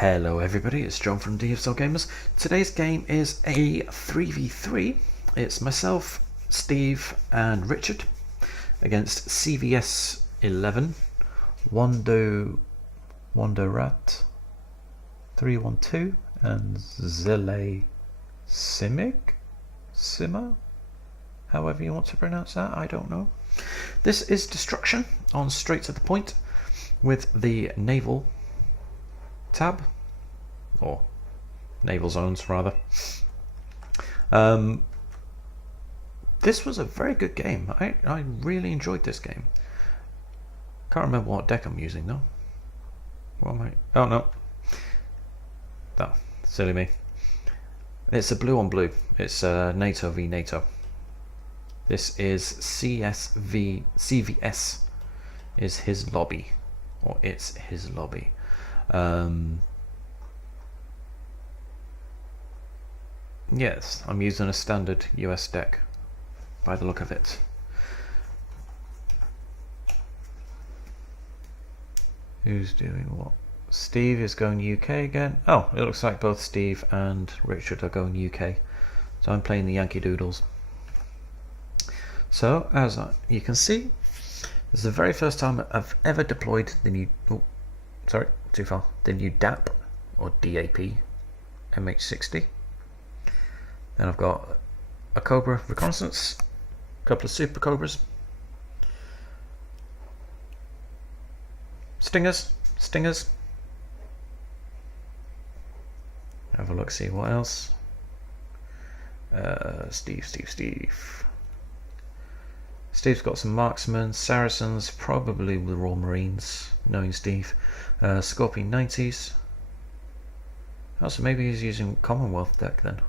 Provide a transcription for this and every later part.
Hello everybody, it's John from Devious Gamers. Today's game is a 3v3. It's myself, Steve and Richard against CVS 11, Wando Rat 312 and Zele Simmer, however you want to pronounce that, I don't know. This is Destruction on Straight to the Point with the naval tab, or naval zones rather. This was a very good game. I really enjoyed this game. Can't remember what deck I'm using though. What am I? Oh no. Oh, silly me. It's a blue on blue. It's NATO v NATO. This is CVS is his lobby, or it's his lobby. Yes, I'm using a standard US deck by the look of it. Who's doing what? Steve is going UK again. Oh, it looks like both Steve and Richard are going UK. So I'm playing the Yankee Doodles. So, as you can see, this is the very first time I've ever deployed the new... Oh, sorry, too far. The new DAP, or DAP, MH60. Then I've got a Cobra Reconnaissance, a couple of Super Cobras, Stingers. Have a look, see what else. Steve. Steve's got some marksmen, Saracens, probably the Royal Marines, knowing Steve. Scorpion 90s. Oh, so maybe he's using Commonwealth deck then.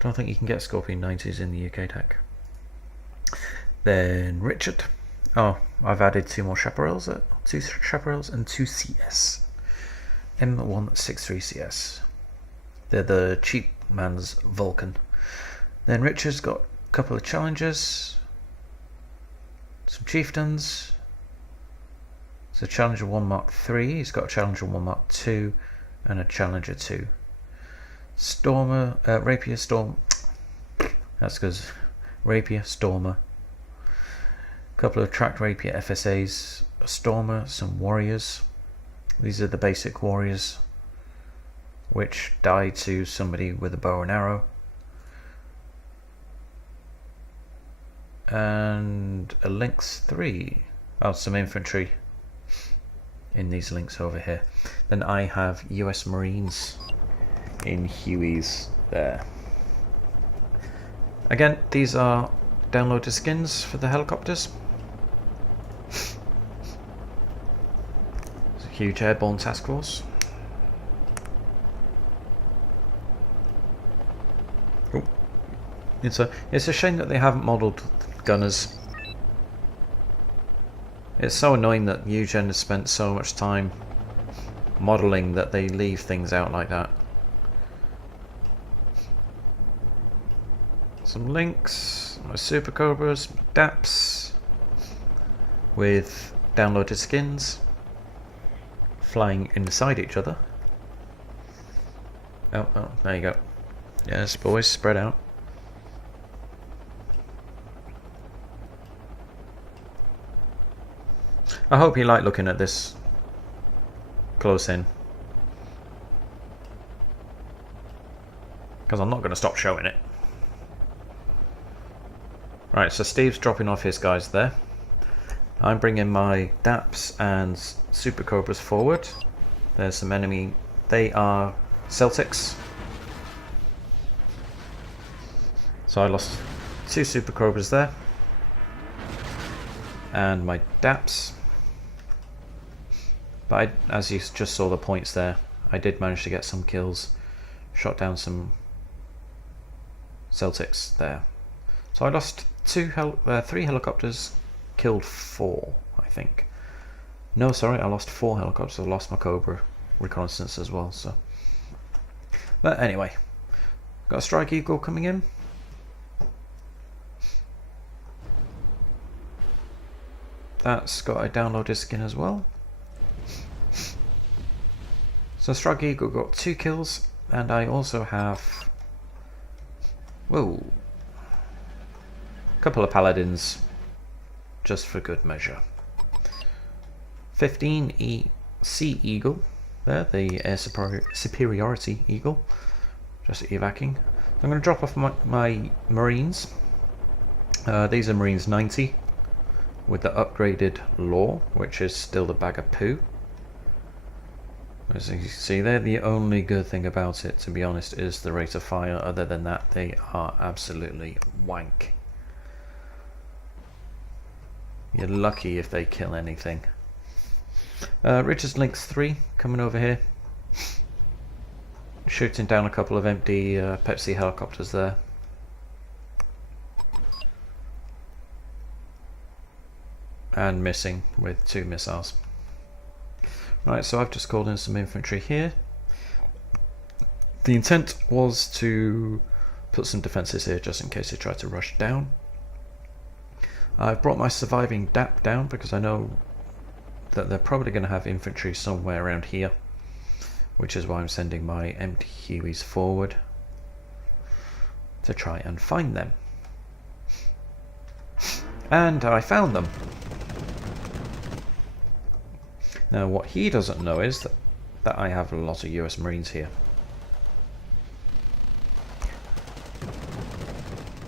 Don't think you can get Scorpion 90s in the UK deck. Then Richard. Oh, I've added two chaparrals and two CS. M163 CS. They're the cheap man's Vulcan. Then Richard's got a couple of challengers, some chieftains. It's a Challenger 1 Mark 3, he's got a Challenger 1 Mark 2 and a Challenger 2. Stormer, Rapier Storm, that's because Rapier, Stormer. A couple of tracked Rapier FSAs, a Stormer, some warriors. These are the basic warriors which die to somebody with a bow and arrow. And a Lynx 3. Oh, some infantry in these links over here. Then I have US Marines in Hueys there. Again, these are downloaded skins for the helicopters. It's a huge airborne task force. Oh. It's a shame that they haven't modelled gunners. It's so annoying that Eugen has spent so much time modelling that they leave things out like that. Some links, my Super Cobras, DAPs with downloaded skins flying inside each other. Oh, there you go. Yes, boys, spread out. I hope you like looking at this close in, because I'm not going to stop showing it. Right, so Steve's dropping off his guys there. I'm bringing my DAPs and Super Cobras forward. There's some enemy. They are Celtics. So I lost two Super Cobras there. And my DAPs. But as you just saw the points there, I did manage to get some kills. Shot down some Celtics there. So I lost three helicopters, killed 4, I think. No, sorry, I lost 4 helicopters. I lost my Cobra Reconnaissance as well. So, but anyway, got a Strike Eagle coming in. That's got a downloaded skin as well. So Strug Eagle got 2 kills, and I also have, whoa, a couple of paladins, just for good measure. 15 Sea Eagle, there, the Air Superiority Eagle, just evacing. I'm going to drop off my Marines. These are Marines 90, with the upgraded Law, which is still the bag of poo. As you can see there, the only good thing about it, to be honest, is the rate of fire. Other than that, they are absolutely wank. You're lucky if they kill anything. Richard's Lynx 3 coming over here, shooting down a couple of empty Pepsi helicopters there. And missing with 2 missiles. Right, so I've just called in some infantry here. The intent was to put some defences here just in case they try to rush down. I've brought my surviving DAP down because I know that they're probably going to have infantry somewhere around here, which is why I'm sending my empty Hueys forward to try and find them. And I found them. Now what he doesn't know is that I have a lot of US Marines here.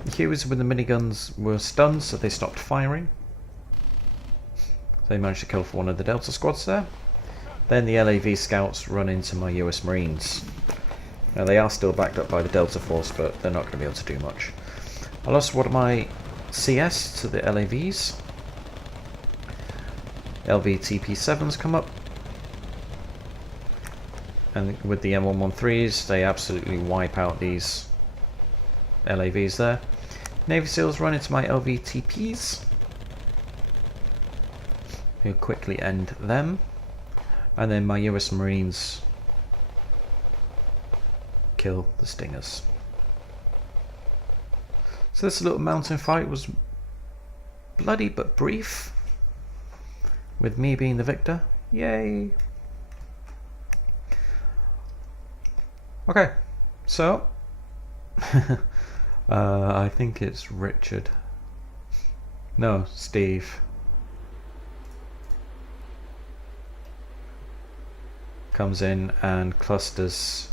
The Hueys with the miniguns were stunned, so they stopped firing. They managed to kill for one of the Delta squads there. Then the LAV scouts run into my US Marines. Now they are still backed up by the Delta force, but they're not going to be able to do much. I lost one of my CS to the LAVs. LVTP7s come up, and with the M113s they absolutely wipe out these LAVs there. Navy SEALs run into my LVTPs, who quickly end them, and then my US Marines kill the Stingers. So this little mountain fight was bloody but brief, with me being the victor. Yay! Okay, so I think it's Richard. No, Steve. Comes in and clusters.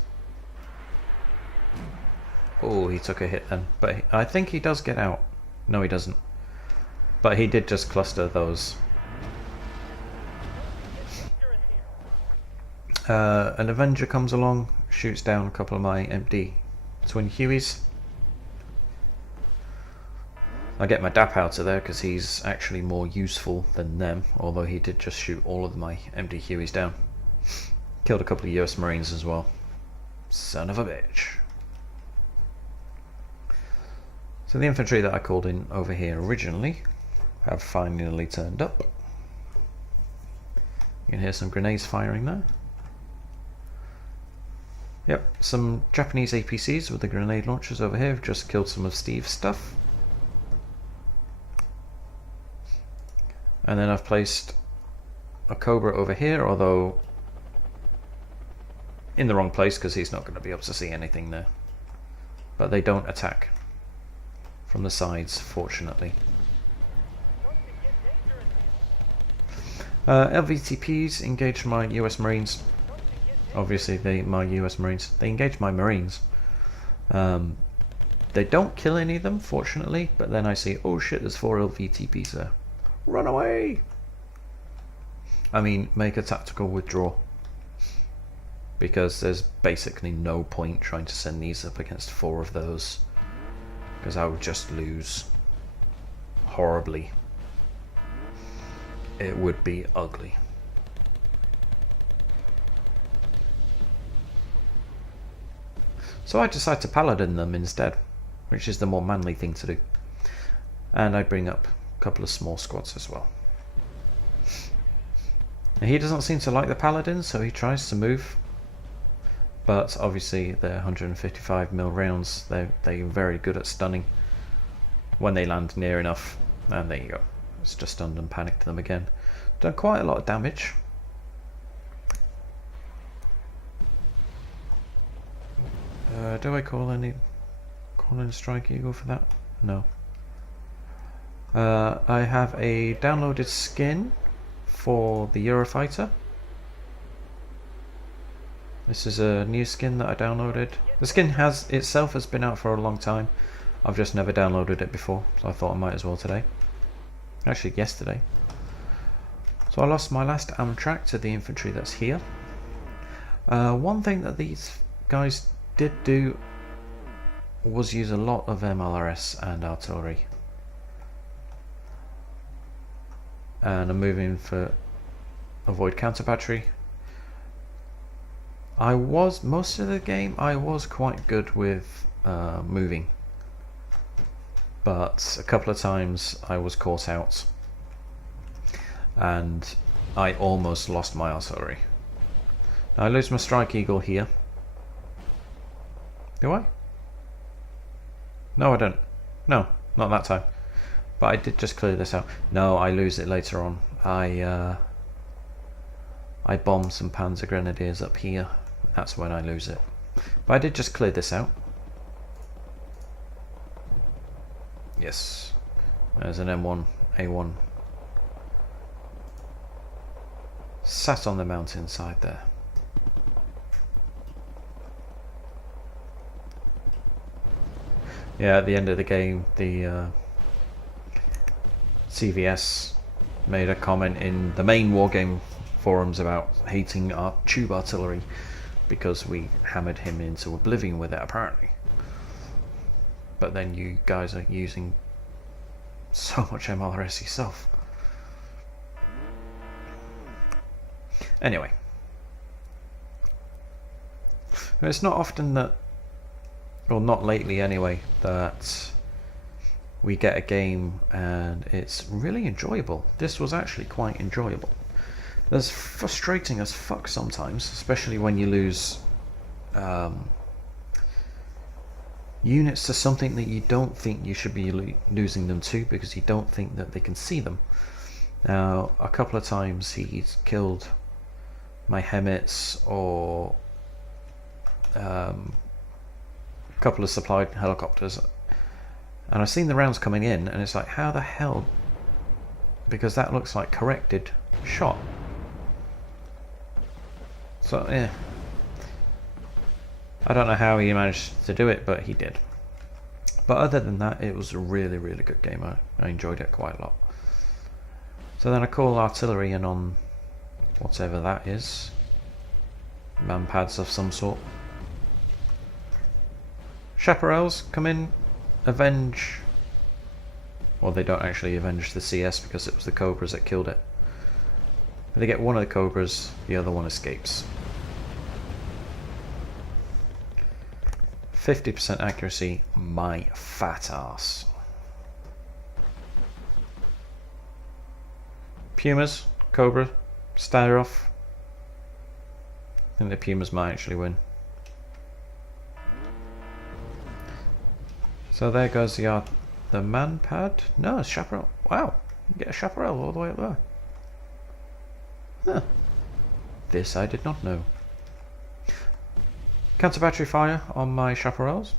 Oh, he took a hit then, but I think he does get out. No, he doesn't. But he did just cluster those. An Avenger comes along, shoots down a couple of my empty twin Hueys. I get my DAP out of there because he's actually more useful than them, although he did just shoot all of my empty Hueys down. Killed a couple of US Marines as well. Son of a bitch. So the infantry that I called in over here originally have finally turned up. You can hear some grenades firing there. Yep, some Japanese APCs with the grenade launchers over here have just killed some of Steve's stuff. And then I've placed a Cobra over here, although in the wrong place because he's not going to be able to see anything there. But they don't attack from the sides, fortunately. LVTPs engage my US Marines. Obviously, my US Marines. They engage my Marines. They don't kill any of them, fortunately, but then I see, oh shit, there's 4 LVTPs there. Run away! I mean, make a tactical withdrawal. Because there's basically no point trying to send these up against 4 of those. Because I would just lose horribly. It would be ugly. So I decide to paladin them instead, which is the more manly thing to do. And I bring up a couple of small squads as well. Now, he doesn't seem to like the paladins, so he tries to move. But obviously they're 155mm rounds. They're very good at stunning when they land near enough. And there you go. It's just stunned and panicked them again. Done quite a lot of damage. Do I call in a Strike Eagle for that? No. I have a downloaded skin for the Eurofighter. This is a new skin that I downloaded. The skin has been out for a long time. I've just never downloaded it before, so I thought I might as well today. Actually, yesterday. So I lost my last Amtrak to the infantry that's here. One thing that these guys did do was use a lot of MLRS and artillery. And I'm moving for avoid counter battery. Most of the game I was quite good with moving, but a couple of times I was caught out and I almost lost my artillery. Now I lose my Strike Eagle here. Do I? No, I don't. No, not that time. But I did just clear this out. No, I lose it later on. I bombed some Panzer Grenadiers up here. That's when I lose it. But I did just clear this out. Yes. There's an M1, A1. Sat on the mountainside there. Yeah, at the end of the game, the CVS made a comment in the main Wargame forums about hating our tube artillery because we hammered him into oblivion with it, apparently. But then you guys are using so much MLRS yourself. Anyway. It's not often that, or not lately anyway, that we get a game and it's really enjoyable. This was actually quite enjoyable. It's frustrating as fuck sometimes, especially when you lose units to something that you don't think you should be losing them to because you don't think that they can see them. Now, a couple of times he's killed my Hemets or a couple of supplied helicopters, and I've seen the rounds coming in and it's like, how the hell, because that looks like corrected shot. So yeah, I don't know how he managed to do it, but he did. But other than that, it was a really, really good game. I enjoyed it quite a lot. So then I call artillery in on whatever that is, manpads of some sort. Chaparrals come in, avenge. Well, they don't actually avenge the CS because it was the Cobras that killed it. They get one of the Cobras, the other one escapes. 50% accuracy, my fat ass. Pumas, Cobra, stare off. I think the Pumas might actually win. So there goes the manpad. No, it's chaparral. Wow, you get a chaparral all the way up there. Huh. This I did not know. Counter battery fire on my chaparrals.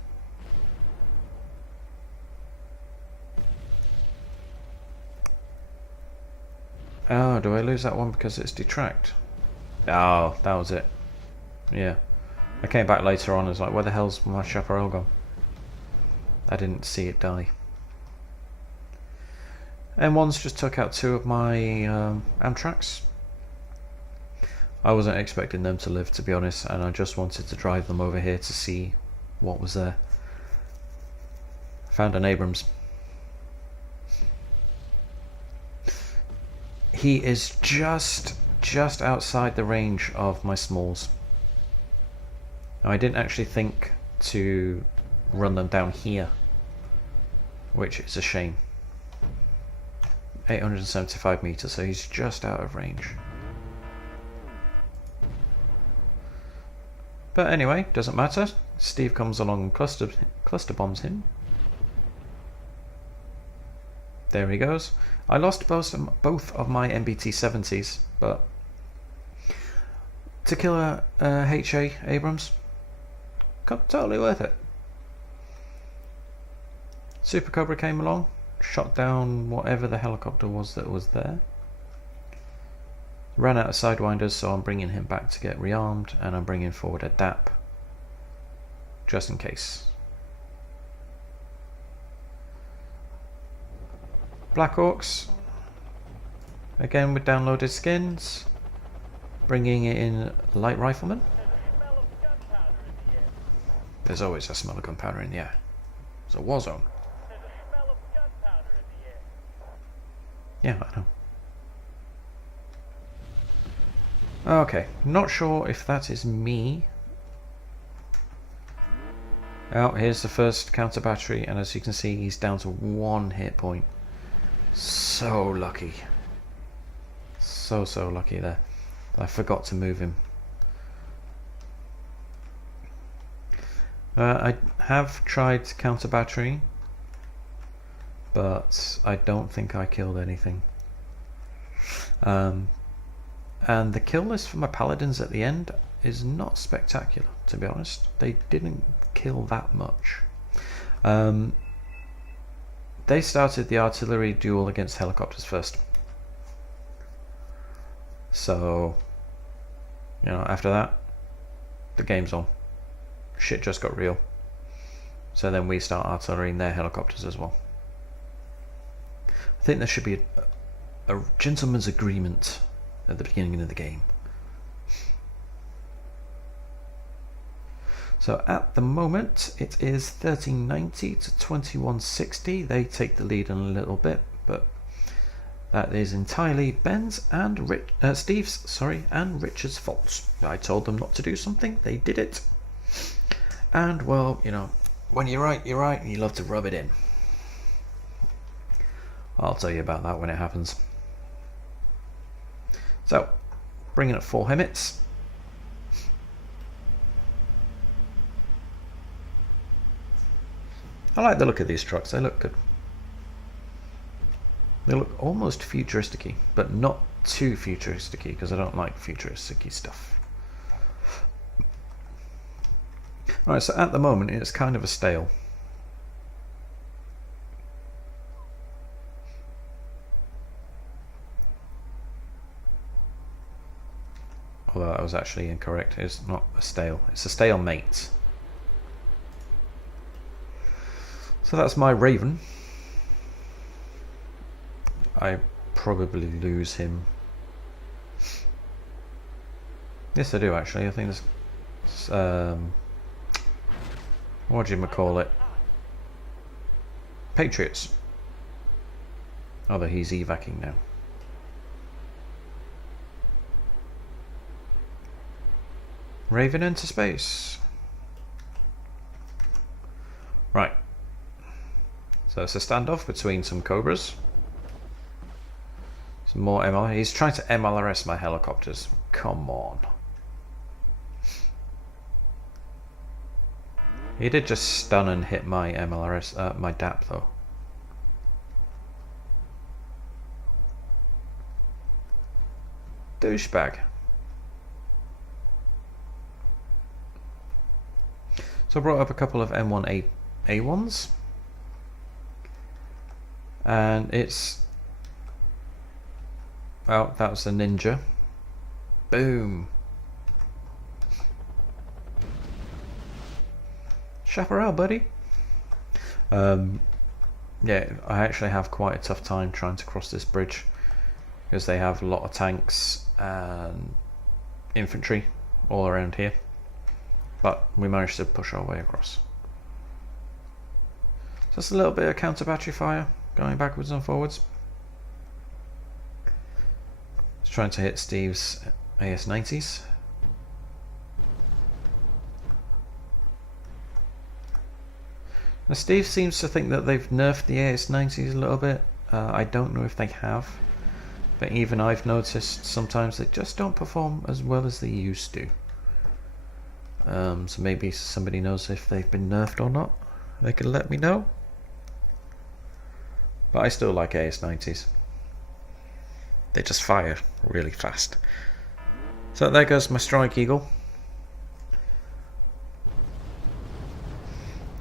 Oh, do I lose that one because it's detract? Oh, that was it. Yeah. I came back later on and was like, where the hell's my chaparral gone? I didn't see it die. M1s just took out two of my Amtraks. I wasn't expecting them to live, to be honest, and I just wanted to drive them over here to see what was there. Found an Abrams. He is just outside the range of my smalls. Now, I didn't actually think to run them down here, which is a shame. 875 meters, so he's just out of range. But anyway, doesn't matter. Steve comes along and cluster bombs him. There he goes. I lost both of my MBT-70s, but to kill a HA Abrams, Totally worth it. Super Cobra came along, shot down whatever the helicopter was that was there. Ran out of Sidewinders, so I'm bringing him back to get rearmed, and I'm bringing forward a DAP, just in case. Black Orcs, again with downloaded skins, bringing in Light Rifleman. There's always a smell of gunpowder in the air. It's a war zone. Yeah, I know. Okay, not sure if that is me. Oh, here's the first counter battery, and as you can see, he's down to 1 hit point. So lucky. So lucky there. I forgot to move him. I have tried counter battery, but I don't think I killed anything. And the kill list for my paladins at the end is not spectacular, to be honest. They didn't kill that much. They started the artillery duel against helicopters first. So, you know, after that, the game's on. Shit just got real. So then we start artillerying their helicopters as well. I think there should be a gentleman's agreement at the beginning of the game. So at the moment it is 1390 to 2160. They take the lead in a little bit, but that is entirely Ben's and Steve's and Richard's faults. I told them not to do something, they did it. And well, you know, when you're right, and you love to rub it in. I'll tell you about that when it happens. So, bringing up 4 Hemmets. I like the look of these trucks, they look good. They look almost futuristic-y, but not too futuristic-y, because I don't like futuristic-y stuff. Alright, so at the moment it's kind of a stale. Although that was actually incorrect. It's not a stale, it's a stalemate. So that's my Raven. I probably lose him. Yes, I do actually. I think there's what do you call it? Patriots. Although he's evacing now. Raven into space. Right. So it's a standoff between some Cobras. Some more ML. He's trying to MLRS my helicopters. Come on. He did just stun and hit my MLRS, my DAP though. Douchebag. So I brought up a couple of M1A1s. And it's... well, that was a ninja. Boom. Chaparral, buddy. Yeah, I actually have quite a tough time trying to cross this bridge because they have a lot of tanks and infantry all around here, but we managed to push our way across. Just a little bit of counter battery fire going backwards and forwards. Just trying to hit Steve's AS-90s. Now Steve seems to think that they've nerfed the AS-90s a little bit. I don't know if they have, but even I've noticed sometimes they just don't perform as well as they used to. So maybe somebody knows if they've been nerfed or not. They can let me know. But I still like AS-90s. They just fire really fast. So there goes my Strike Eagle.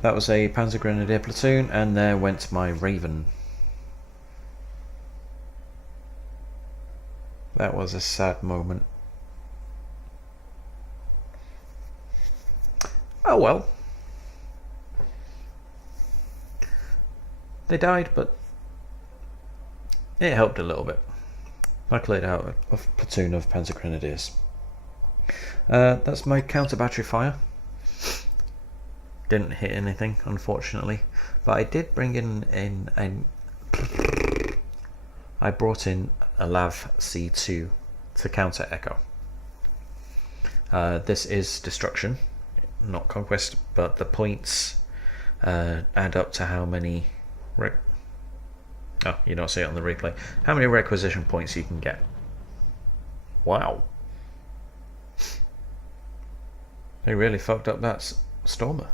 That was a Panzer Grenadier platoon, and there went my Raven. That was a sad moment. Oh well. They died, but it helped a little bit. I cleared out a platoon of Panzer Grenadiers. That's my counter battery fire. Didn't hit anything, unfortunately, but I did bring I brought in a LAV C2 to counter Echo. This is destruction, not conquest, but the points add up to how many. Oh, you don't see it on the replay. How many requisition points you can get? Wow. They really fucked up that Stormer.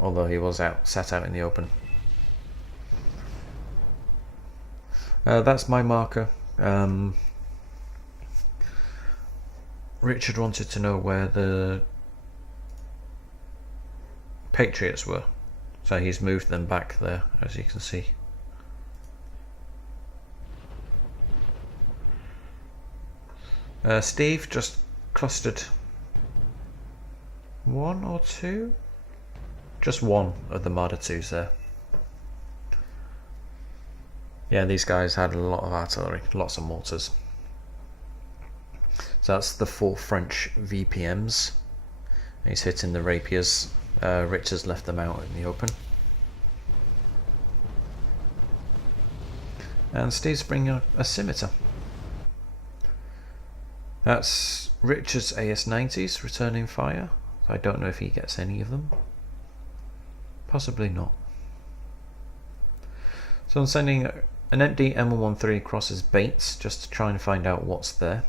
Although he was sat out in the open. That's my marker. Richard wanted to know where the Patriots were, so he's moved them back there, as you can see. Steve just clustered one or two? Just one of the Marder 2s there. Yeah, these guys had a lot of artillery, lots of mortars. So that's the 4 French VPMs. He's hitting the rapiers. Richard's left them out in the open. And Steve's bringing a scimitar. That's Richard's AS-90s returning fire. I don't know if he gets any of them. Possibly not. So I'm sending an empty M113 across as baits just to try and find out what's there.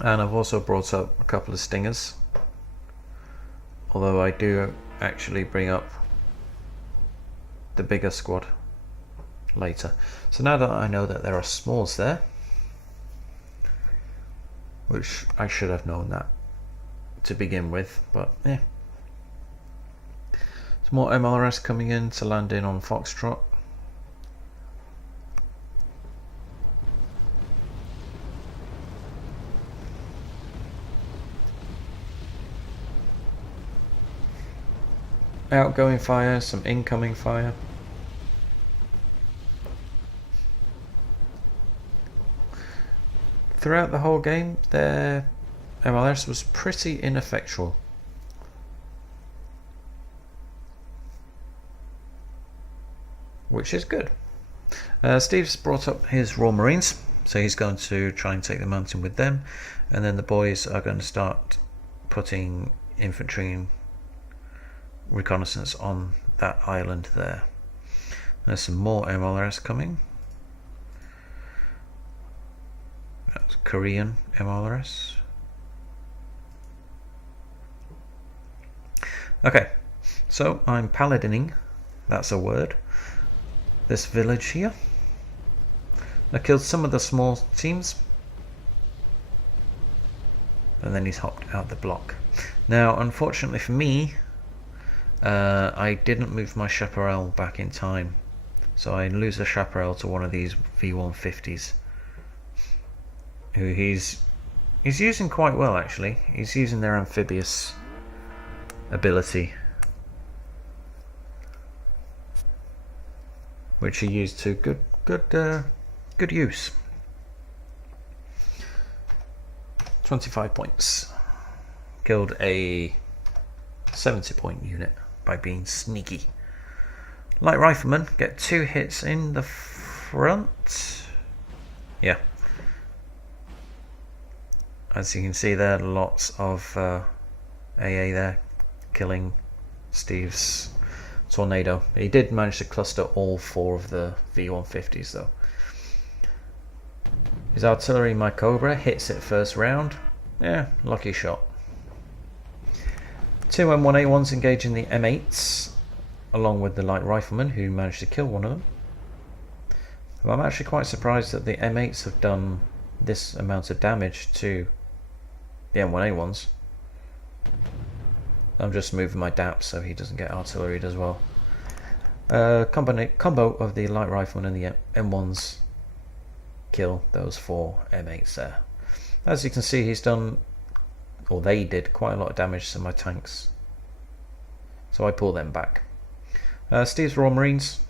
And I've also brought up a couple of stingers, although I do actually bring up the bigger squad later. So now that I know that there are smalls there, which I should have known that to begin with, but yeah. Some more MLRS coming in to land in on Foxtrot. Outgoing fire, some incoming fire. Throughout the whole game, their MLS was pretty ineffectual. Which is good. Steve's brought up his Royal Marines, so he's going to try and take the mountain with them, and then the boys are going to start putting infantry and reconnaissance on that island there. There's some more MLRS coming. That's Korean MLRS. Okay, so I'm paladining, that's a word, this village here. I killed some of the small teams, and then he's hopped out the block. Now, unfortunately for me, I didn't move my chaparral back in time, so I lose a chaparral to one of these V150s, who he's using quite well actually. He's using their amphibious ability, which he used to good use. 25 points. Killed a 70-point unit by being sneaky. Light riflemen get 2 hits in the front. Yeah. As you can see there, lots of AA there, killing Steve's tornado. He did manage to cluster all 4 of the V150s though. His artillery, my Cobra, hits it first round. Yeah, lucky shot. 2 M1A1s engaging the M8s, along with the light rifleman who managed to kill one of them. I'm actually quite surprised that the M8s have done this amount of damage to the M1A1s. I'm just moving my DAP so he doesn't get artilleried as well. Combo of the light rifleman and the M1s kill those 4 M8s there. As you can see, he's done, or they did, quite a lot of damage to my tanks. So I pull them back. Steve's Royal Marines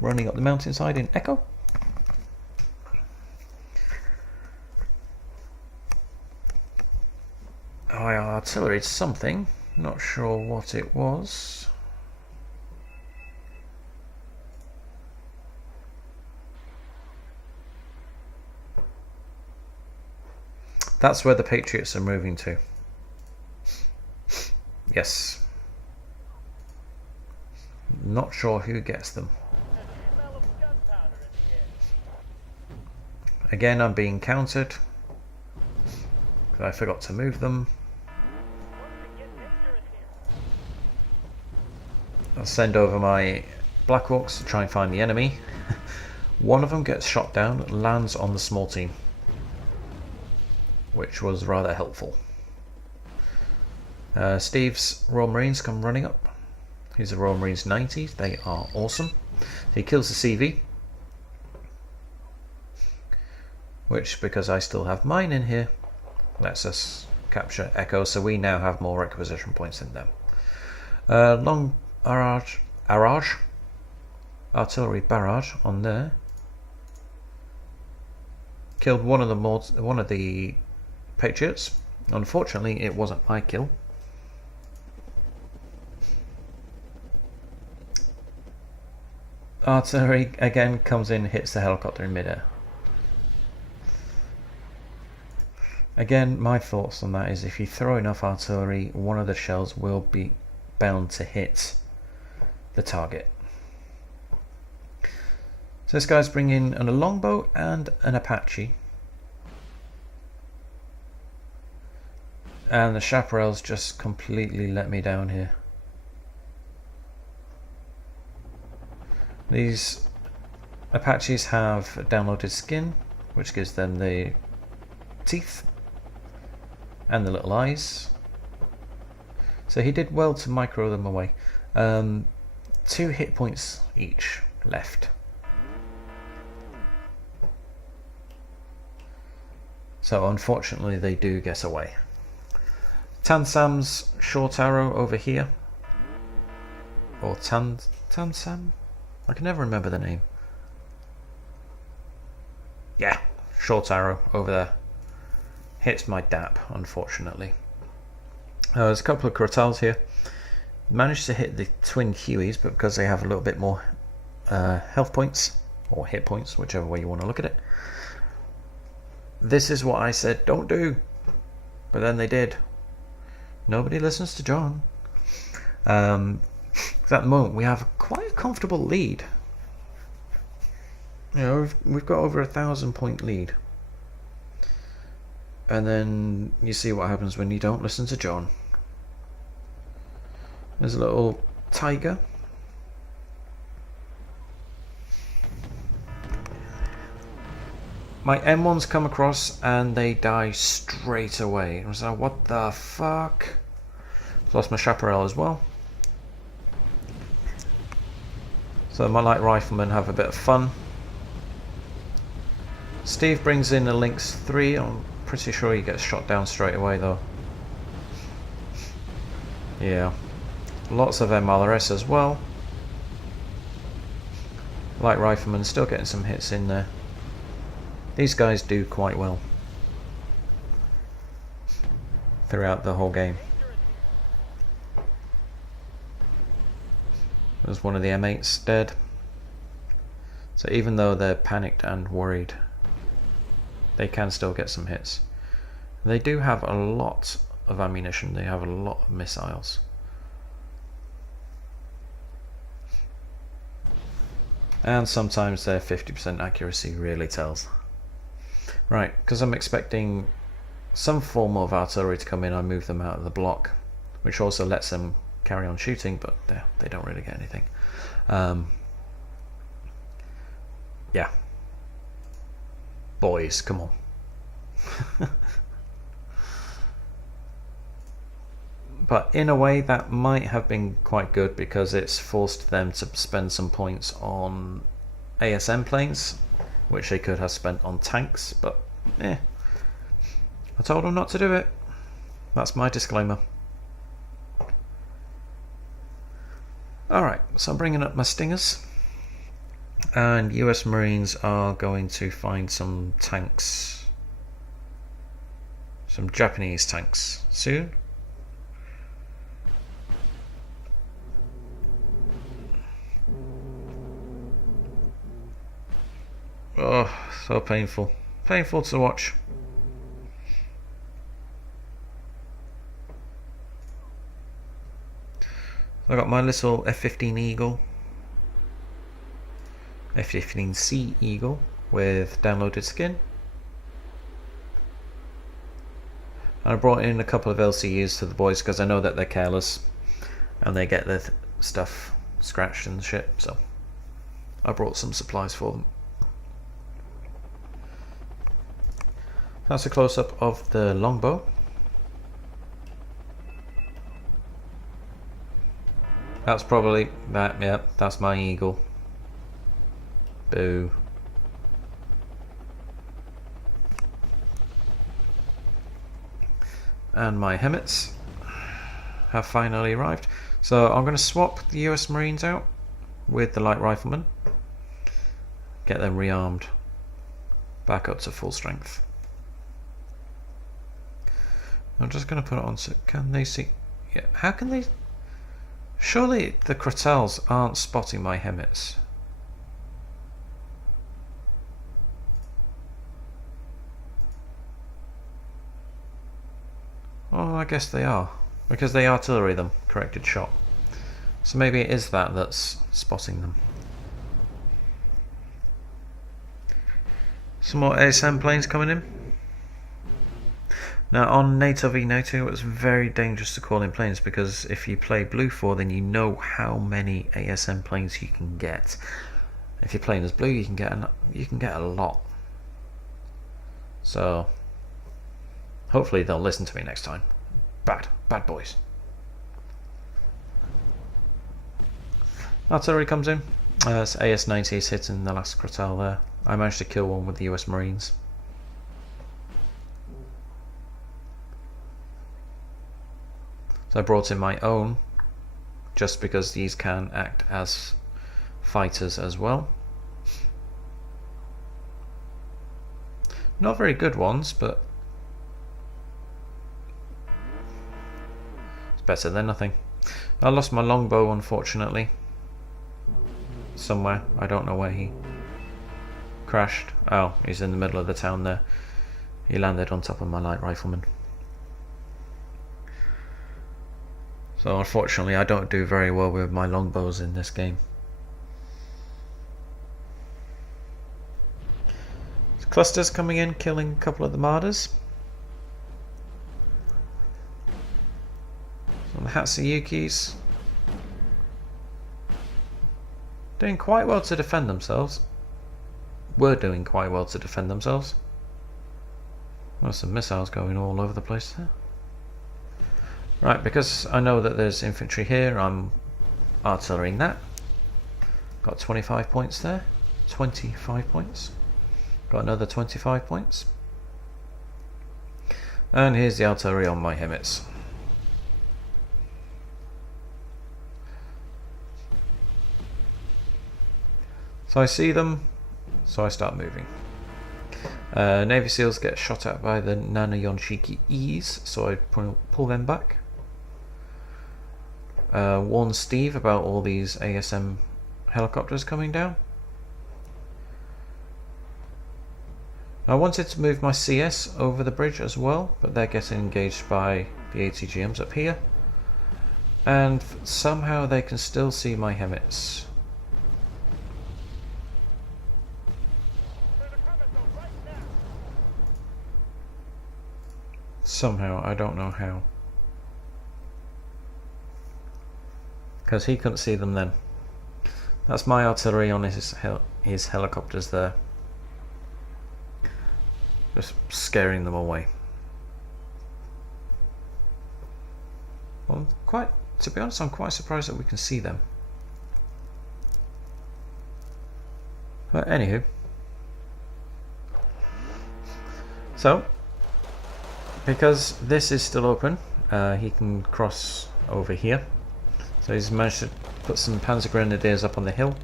running up the mountainside in Echo. I artilleried something, not sure what it was. That's where the Patriots are moving to. Yes. Not sure who gets them. Again, I'm being countered. I forgot to move them. I'll send over my Black Hawks to try and find the enemy. One of them gets shot down, lands on the small team, which was rather helpful. Steve's Royal Marines come running up. He's a Royal Marines 90. They are awesome. He kills the CV, which, because I still have mine in here, lets us capture Echo, so we now have more requisition points than them. Long artillery barrage on there. Killed one of the Patriots. Unfortunately, it wasn't my kill. Artillery again comes in, hits the helicopter in midair. Again, my thoughts on that is if you throw enough artillery, one of the shells will be bound to hit the target. So this guy's bringing in a longbow and an Apache. And the chaparrals just completely let me down here. These Apaches have downloaded skin, which gives them the teeth and the little eyes. So he did well to micro them away. 2 hit points each left. So unfortunately they do get away. Tansam's short arrow over here. Or Tansam? I can never remember the name. Yeah, short arrow over there. Hits my DAP, unfortunately. There's a couple of Crotals here. Managed to hit the twin Hueys, but because they have a little bit more health points, or hit points, whichever way you want to look at it. This is what I said don't do, but then they did. Nobody listens to John. At the moment we have quite a comfortable lead. You know, we've got over 1,000 point lead. And then you see what happens when you don't listen to John. There's a little tiger. My M1s come across and they die straight away. I was like, what the fuck? Lost my chaparral as well. So my light riflemen have a bit of fun. Steve brings in a Lynx 3. I'm pretty sure he gets shot down straight away though. Yeah. Lots of MLRS as well. Light riflemen still getting some hits in there. These guys do quite well throughout the whole game. There's one of the M8s dead. So even though they're panicked and worried, they can still get some hits. They do have a lot of ammunition. They have a lot of missiles. And sometimes their 50% accuracy really tells. Right, because I'm expecting some form of artillery to come in, I move them out of the block, which also lets them carry on shooting, but they don't really get anything. Yeah. Boys, come on. But in a way that might have been quite good because it's forced them to spend some points on ASM planes, which they could have spent on tanks, but I told them not to do it. That's my disclaimer. Alright, so I'm bringing up my Stingers, and US Marines are going to find some tanks, some Japanese tanks soon. Oh, so painful. Painful to watch. I got my little F-15 Eagle, F-15C Eagle with downloaded skin. And I brought in a couple of LCUs to the boys because I know that they're careless and they get their stuff scratched and shit, so I brought some supplies for them. That's a close-up of the longbow. That's probably that. Yep, that's my eagle. Boo. And my Hemmets have finally arrived. So I'm going to swap the US Marines out with the light riflemen. Get them rearmed back up to full strength. I'm just going to put it on so can they see? Yeah, how can they? Surely the Crotals aren't spotting my Hemmets. Oh, I guess they are, because they artillery them, corrected shot. So maybe it is that that's spotting them. Some more ASM planes coming in. Now on NATO v NATO it's very dangerous to call in planes because if you play Blue 4 then you know how many ASM planes you can get. If you're playing as Blue you can get a lot. So hopefully they'll listen to me next time. Bad boys. Artillery comes in. It's AS-90 is hitting the last Crotal there. I managed to kill one with the US Marines. So I brought in my own, just because these can act as fighters as well. Not very good ones, but it's better than nothing. I lost my longbow, unfortunately. Somewhere, I don't know where he crashed. Oh, he's in the middle of the town there. He landed on top of my light rifleman. So unfortunately I don't do very well with my longbows in this game. Clusters coming in, killing a couple of the Martyrs. Some Hatsuyukis doing quite well to defend themselves. Were doing quite well to defend themselves. There's some missiles going all over the place there. Right, because I know that there's infantry here, I'm artillerying that. Got 25 points there. 25 points. Got another 25 points. And here's the artillery on my Hemmets. So I see them, so I start moving. Navy SEALs get shot at by the Nanoyonshiki E's, so I pull them back. Warn Steve about all these ASM helicopters coming down. I wanted to move my CS over the bridge as well, but they're getting engaged by the ATGMs up here. And somehow they can still see my Hemmets. Somehow, I don't know how. Because he couldn't see them then. That's my artillery on his helicopters there. Just scaring them away. Well, to be honest, I'm quite surprised that we can see them. But anywho, so because this is still open, he can cross over here. So he's managed to put some Panzer Grenadiers up on the hill.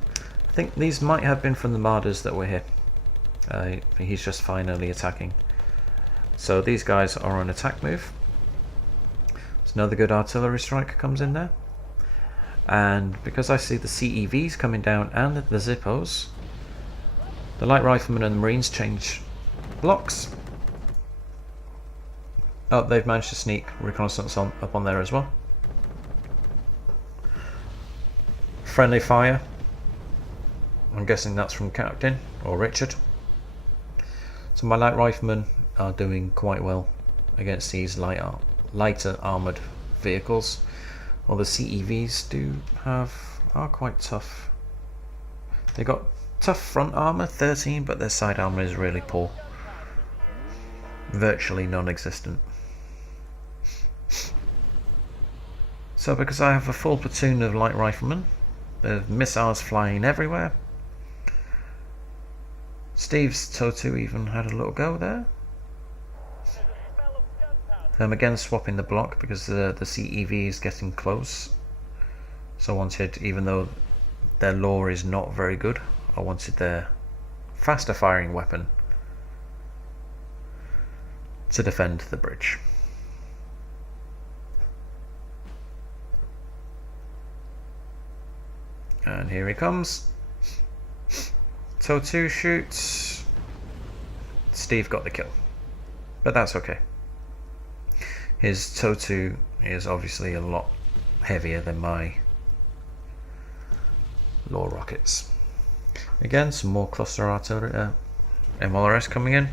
I think these might have been from the Marders that were here. He's just finally attacking. So these guys are on attack move. So another good artillery strike comes in there. And because I see the CEVs coming down and the Zippos, the light riflemen and the Marines change blocks. Oh, they've managed to sneak reconnaissance up on there as well. Friendly fire. I'm guessing that's from Captain or Richard. So my light riflemen are doing quite well against these lighter armoured vehicles. While the CEVs are quite tough. They got tough front armour, 13, but their side armour is really poor. Virtually non-existent. So because I have a full platoon of light riflemen, there's missiles flying everywhere. Steve's Totu even had a little go there. I'm again swapping the block because the CEV is getting close. So I wanted, even though their lore is not very good, I wanted their faster firing weapon to defend the bridge. And here he comes. Totu shoots. Steve got the kill, but that's okay. His Totu is obviously a lot heavier than my lore rockets. Again, some more cluster artillery, MLRS coming in.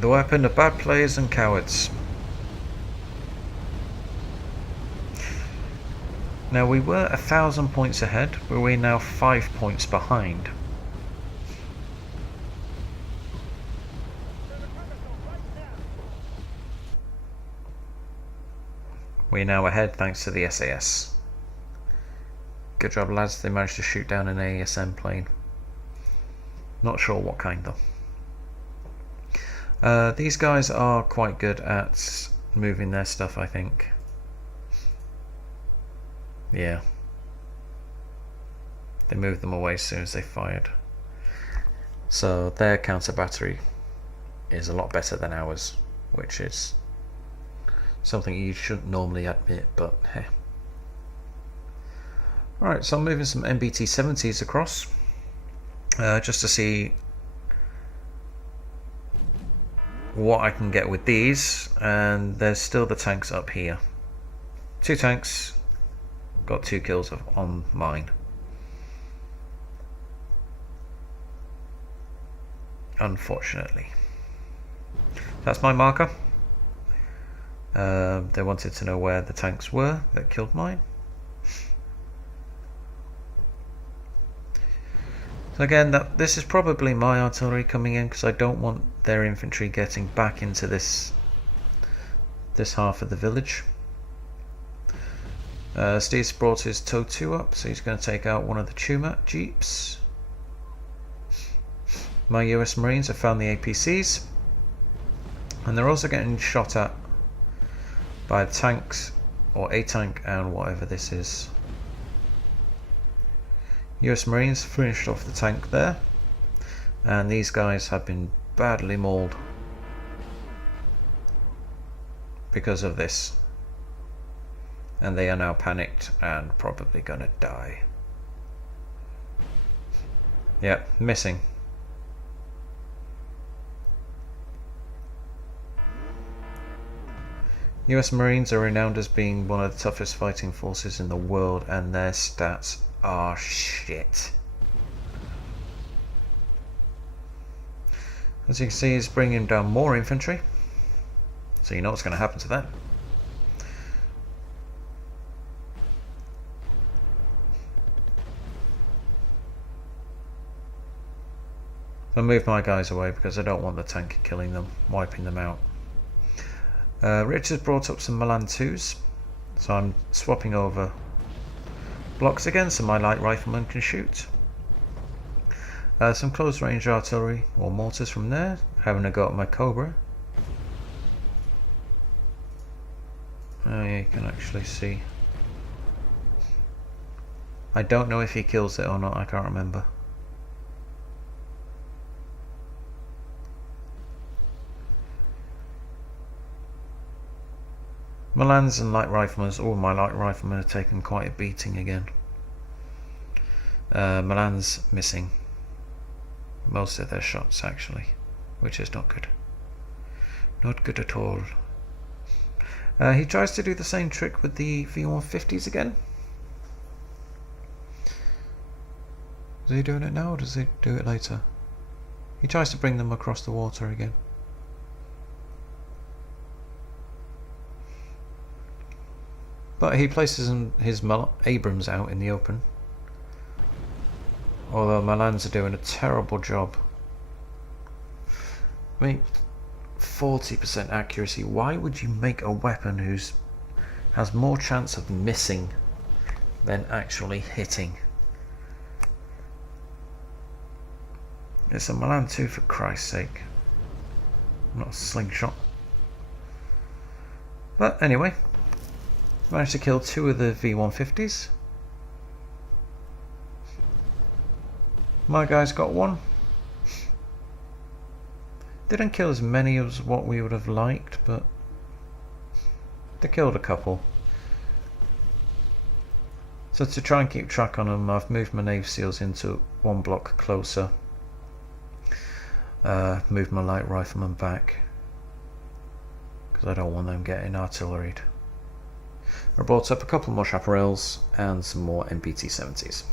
The weapon of bad players and cowards. Now we were 1,000 points ahead, but we're now 5 points behind. We're now ahead thanks to the SAS. Good job, lads, they managed to shoot down an ASM plane. Not sure what kind though. These guys are quite good at moving their stuff, I think. Yeah. They moved them away as soon as they fired. So their counter battery is a lot better than ours, which is something you shouldn't normally admit, but hey. Alright, so I'm moving some MBT 70s across, just to see what I can get with these. And there's still the tanks up here. 2 tanks, got 2 kills on mine. Unfortunately. That's my marker. They wanted to know where the tanks were that killed mine. So again, this is probably my artillery coming in, because I don't want their infantry getting back into this half of the village. Steve's brought his Totu up, so he's going to take out one of the Tumat jeeps. My US Marines have found the APCs, and they're also getting shot at by tanks, or a tank and whatever this is. US Marines finished off the tank there, and these guys have been badly mauled because of this, and they are now panicked and probably gonna die. Yep, missing. US Marines are renowned as being one of the toughest fighting forces in the world, and their stats are shit. As you can see, he's bringing down more infantry, so you know what's going to happen to that. I move my guys away because I don't want the tank killing them, wiping them out. Richard's brought up some Milan 2s, so I'm swapping over blocks again so my light riflemen can shoot. Some close range artillery or mortars from there, having a go at my Cobra. Oh yeah, you can actually see. I don't know if he kills it or not, I can't remember. Milans and light riflemen, all my light riflemen have taken quite a beating again. Milan's missing most of their shots actually, which is not good. Not good at all. He tries to do the same trick with the V150s again. Is he doing it now or does he do it later? He tries to bring them across the water again. But he places his Abrams out in the open. Although Milans are doing a terrible job. I mean, 40% accuracy. Why would you make a weapon has more chance of missing than actually hitting? It's a Milan 2 for Christ's sake. Not a slingshot. But anyway, managed to kill 2 of the V150s. My guys got 1. Didn't kill as many as what we would have liked, but they killed a couple. So to try and keep track on them, I've moved my Navy SEALs into 1 block closer. Moved my light riflemen back because I don't want them getting artilleried. I brought up a couple more chaparrals and some more MBT-70s.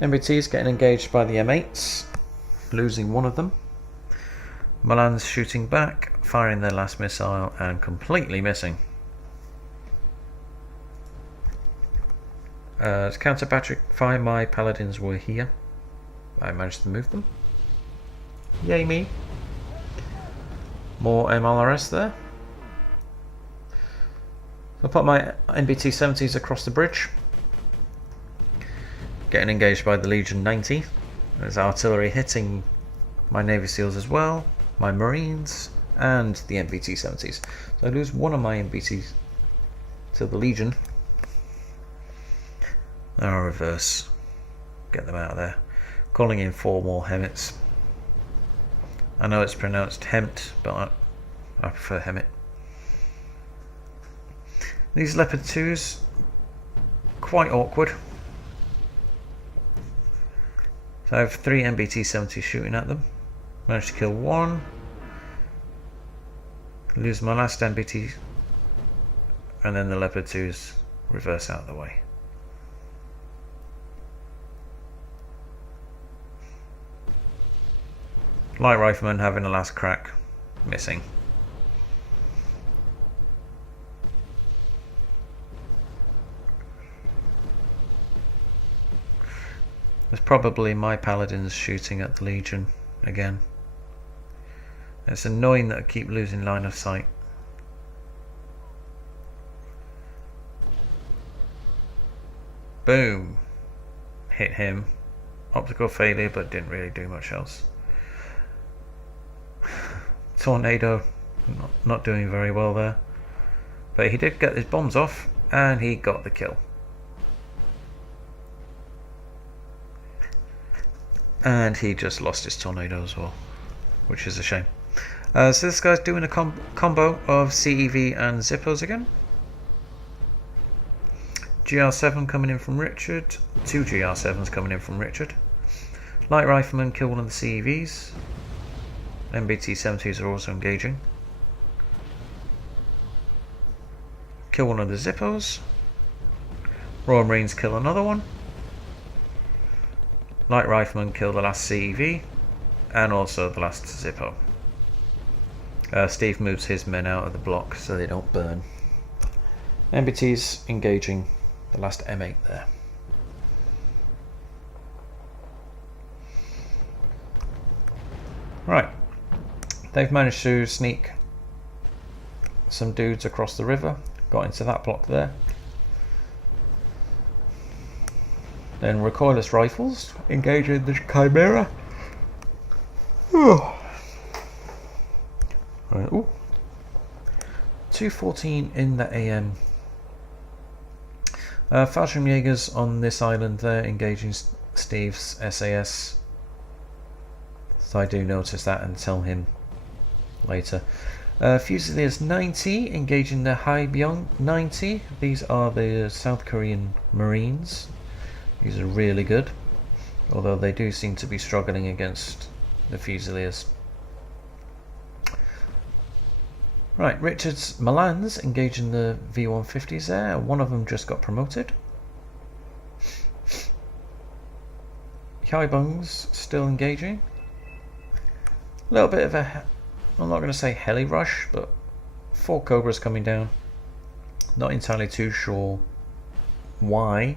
MBTs getting engaged by the M8s, losing 1 of them. Milan's shooting back, firing their last missile and completely missing. To counter battery fire, my paladins were here. I managed to move them. Yay me. More MLRS there. I'll put my NBT-70s across the bridge. Getting engaged by the Legion 90. There's artillery hitting my Navy SEALs as well, my Marines, and the NBT-70s. So I lose 1 of my NBTs to the Legion. I'll reverse. Get them out of there. Calling in 4 more Hemmets. I know it's pronounced Hemt, but I prefer Hemmet. These Leopard 2s, quite awkward. So I have 3 NBT-70s shooting at them. Managed to kill 1. Lose my last NBT. And then the Leopard 2s reverse out of the way. Light rifleman having a last crack, missing. There's probably my paladins shooting at the Legion again. It's annoying that I keep losing line of sight. Boom! Hit him. Optical failure, but didn't really do much else. Tornado, not doing very well there. But he did get his bombs off, and he got the kill. And he just lost his tornado as well, which is a shame. So this guy's doing a combo of CEV and Zippos again. GR7 coming in from Richard, 2 GR7s coming in from Richard. Light rifleman kill 1 of the CEVs. MBT-70s are also engaging. Kill 1 of the Zippos. Royal Marines kill another one. Light rifleman kill the last CEV and also the last Zippo. Steve moves his men out of the block so they don't burn. MBT's engaging the last M8 there. Right, they've managed to sneak some dudes across the river, got into that block there. Then recoilless rifles engaging the Chimera. Oh. Right, ooh. 2:14 in the AM. Fallschirmjägers on this island there engaging Steve's SAS. So I do notice that and tell him later. Fusiliers 90 engaging the Haebyong 90. These are the South Korean Marines. These are really good, although they do seem to be struggling against the Fusiliers. Right, Richard's Milans engaging the V-150s there. One of them just got promoted. Haebyong's still engaging. A little bit of a, I'm not going to say heli rush, but 4 Cobras coming down. Not entirely too sure why,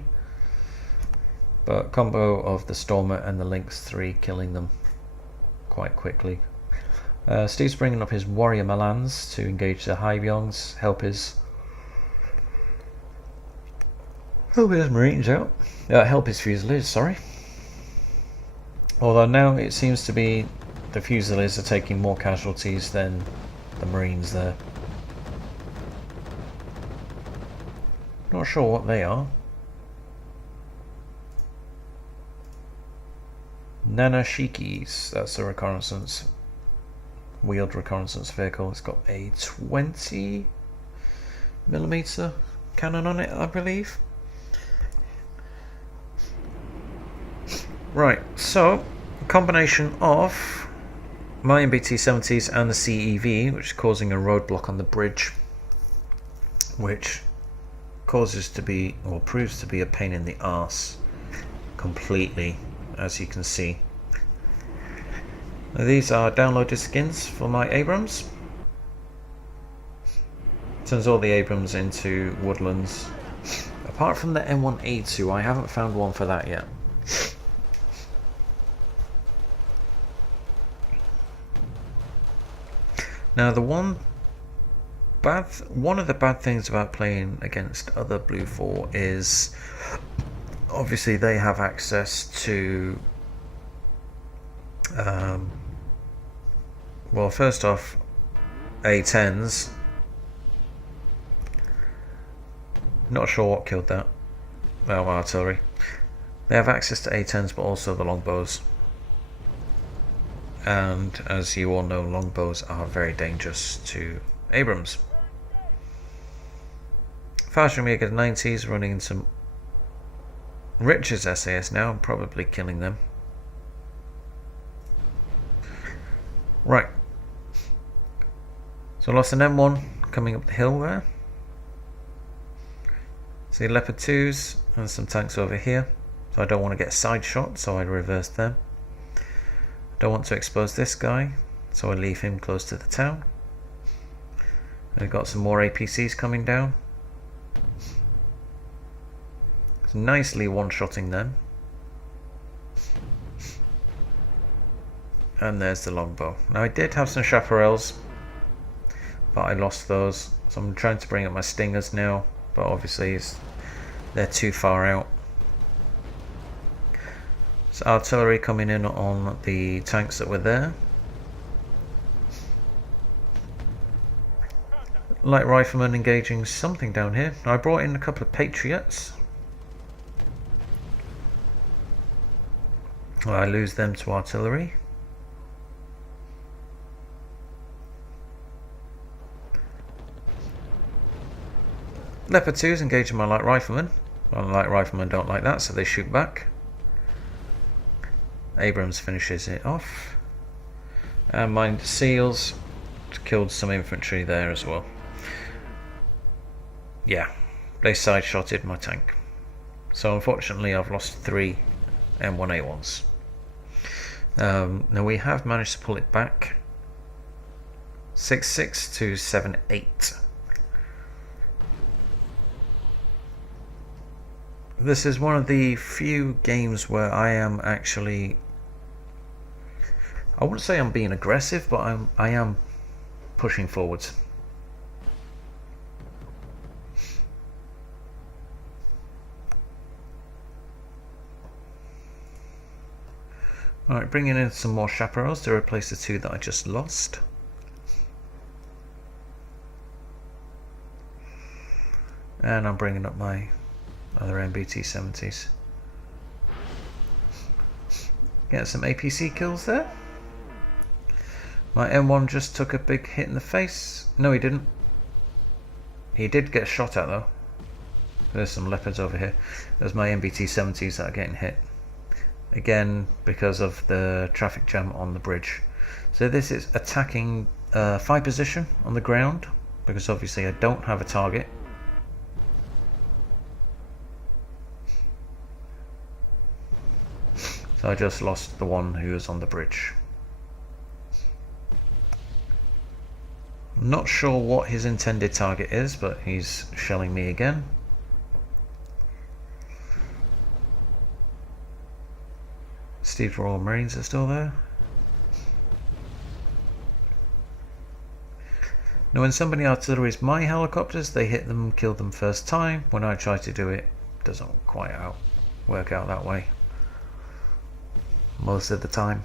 but combo of the Stormer and the Lynx 3 killing them quite quickly. Steve's bringing up his Warrior Milans to engage the Haebyongs, help his Marines out. Help his Fusiliers, sorry. Although now it seems to be the Fusiliers are taking more casualties than the Marines there. Not sure what they are. Nanashikis, that's a reconnaissance, wheeled reconnaissance vehicle. It's got a 20mm cannon on it, I believe. Right, so a combination of my MBT-70s and the CEV, which is causing a roadblock on the bridge, which causes to be, or proves to be, a pain in the arse completely, as you can see. Now, these are downloaded skins for my Abrams. Turns all the Abrams into woodlands. Apart from the M1A2, I haven't found one for that yet. Now, one of the bad things about playing against other Blue 4 is obviously they have access to well, first off, A10s. Not sure what killed that. Well, artillery. They have access to A10s, but also the longbows. And as you all know, longbows are very dangerous to Abrams. Fallschirmjäger 90s running into Richard's SAS now, and probably killing them. Right. So I lost an M1 coming up the hill there. See Leopard 2s and some tanks over here. So I don't want to get side shot, so I reverse them. Don't want to expose this guy, so I leave him close to the town. I've got some more APCs coming down. It's nicely one-shotting them. And there's the longbow. Now I did have some chaparrals, but I lost those. So I'm trying to bring up my stingers now, but obviously they're too far out. So artillery coming in on the tanks that were there. Light riflemen engaging something down here. Now I brought in a couple of Patriots. Well, I lose them to artillery. Leopard 2's engaging my light riflemen. Well, the light riflemen don't like that, so they shoot back. Abrams finishes it off. And my SEALs killed some infantry there as well. Yeah, they side-shotted my tank. So unfortunately I've lost 3 M1A1s. Now we have managed to pull it back 6-6 to 7-8. This is one of the few games where I I wouldn't say I'm being aggressive, but I am pushing forwards. Alright, bringing in some more chaparrals to replace the 2 that I just lost. And I'm bringing up my other MBT-70s. Get some APC kills there. My M1 just took a big hit in the face. No, he didn't. He did get shot at though. There's some leopards over here. There's my MBT-70s that are getting hit. Again, because of the traffic jam on the bridge. So this is attacking 5 position on the ground, because obviously I don't have a target. So I just lost the one who was on the bridge. I'm not sure what his intended target is, but he's shelling me again. Steve's Royal Marines are still there. Now when somebody artilleries my helicopters, they hit them, kill them first time. When I try to do it, it doesn't quite work out that way. Most of the time.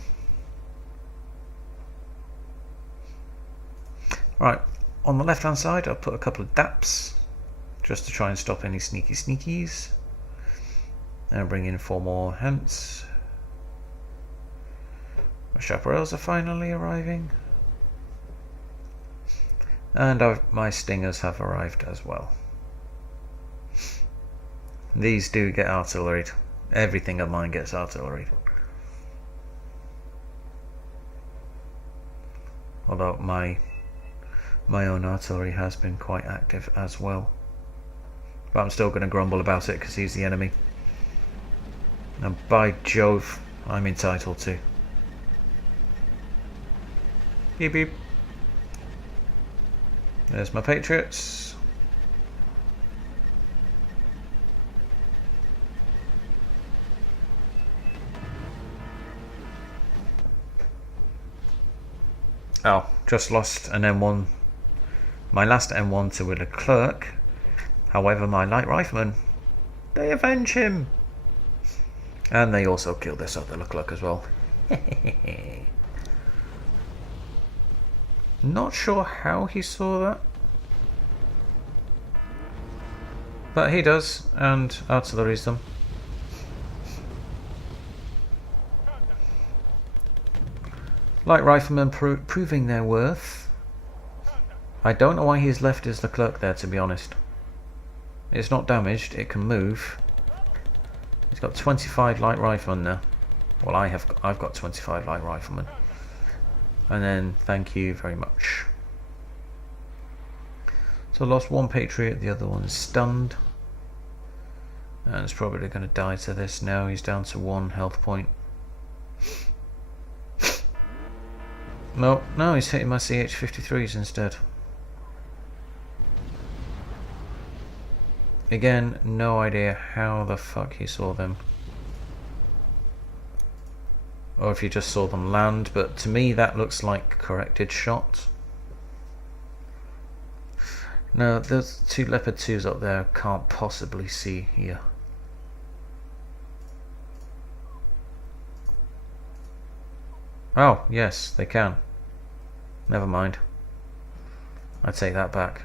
Right, on the left hand side I'll put a couple of DAPs just to try and stop any sneaky sneakies. And bring in 4 more hence. My chaparrals are finally arriving. And my stingers have arrived as well. These do get artilleried. Everything of mine gets artilleried. Although my own artillery has been quite active as well. But I'm still going to grumble about it because he's the enemy. And by Jove, I'm entitled to. Beep beep. There's my Patriots. Oh, just lost an M1. My last M1 to a Leclerc. However, my light riflemen, they avenge him. And they also killed this other Leclerc as well. Not sure how he saw that. But he does, and artilleries them. Light riflemen proving their worth. I don't know why he's left his Leclerc there, to be honest. It's not damaged, it can move. He's got 25 light riflemen there. Well, I've got 25 light riflemen. And then thank you very much. So I lost 1 Patriot, the other one is stunned. And it's probably going to die to this now. He's down to 1 health point. No, he's hitting my CH-53s instead. Again, no idea how the fuck he saw them. Or if he just saw them land, but to me that looks like corrected shot. No, those 2 Leopard 2s up there can't possibly see here. Oh, yes, they can. Never mind. I take that back.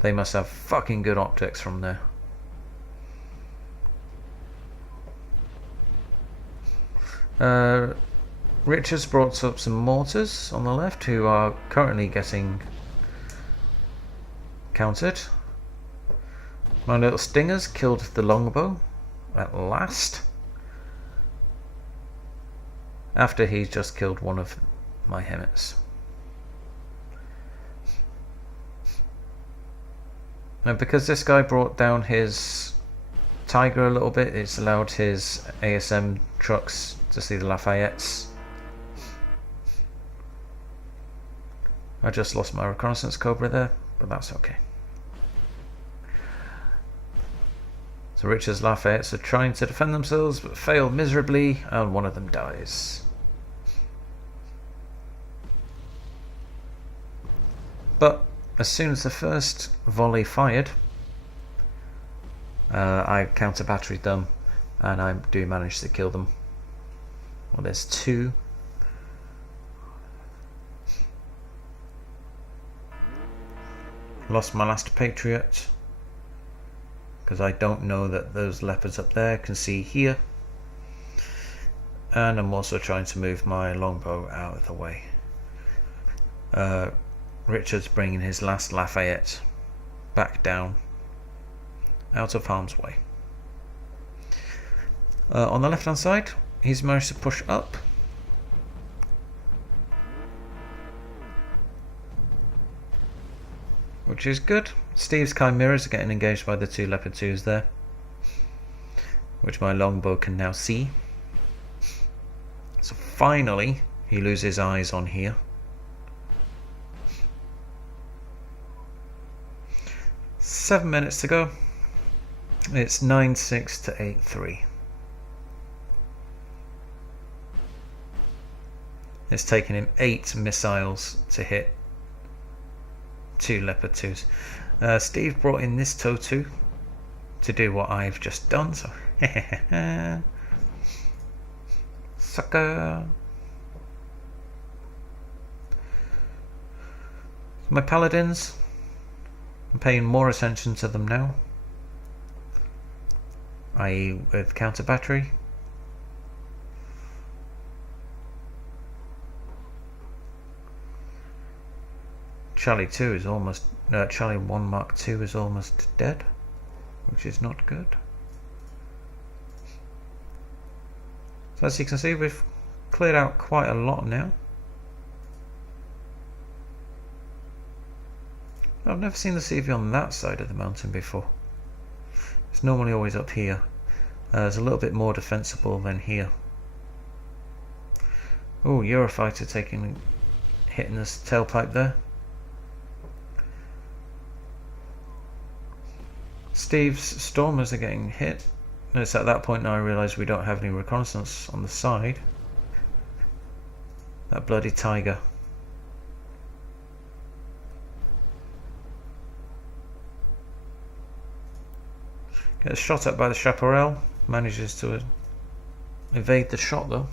They must have fucking good optics from there. Richard's brought up some mortars on the left who are currently getting countered. My little stingers killed the longbow at last. After he's just killed one of my Hemmets. Now because this guy brought down his Tiger a little bit, it's allowed his ASM trucks to see the Lafayettes. I just lost my reconnaissance Cobra there, but that's okay. So Richard's Lafayettes are trying to defend themselves but fail miserably, and one of them dies. But as soon as the first volley fired, I counter batteried them, and I do manage to kill them. Well, there's 2. Lost my last Patriot, because I don't know that those leopards up there can see here. And I'm also trying to move my longbow out of the way. Richard's bringing his last Lafayette back down, out of harm's way. On the left hand side, he's managed to push up. Which is good. Steve's chimeras are getting engaged by the 2 leopard 2s there, which my longbow can now see. So finally he loses eyes on here. 7 minutes to go. It's 9-6 to 8-3. It's taken him 8 missiles to hit 2 leopard 2s. Steve brought in this Totu to do what I've just done, so sucker. My paladins, I'm paying more attention to them now, i.e. with counter battery. Charlie 2 is almost, Charlie 1 Mark 2 is almost dead, which is not good. So as you can see, we've cleared out quite a lot now. I've never seen the CV on that side of the mountain before. It's normally always up here. It's a little bit more defensible than here. Oh, Eurofighter hitting this tailpipe there. Steve's Stormers are getting hit. And it's at that point now I realise we don't have any reconnaissance on the side. That bloody tiger. Gets shot at by the chaparral. Manages to evade the shot though.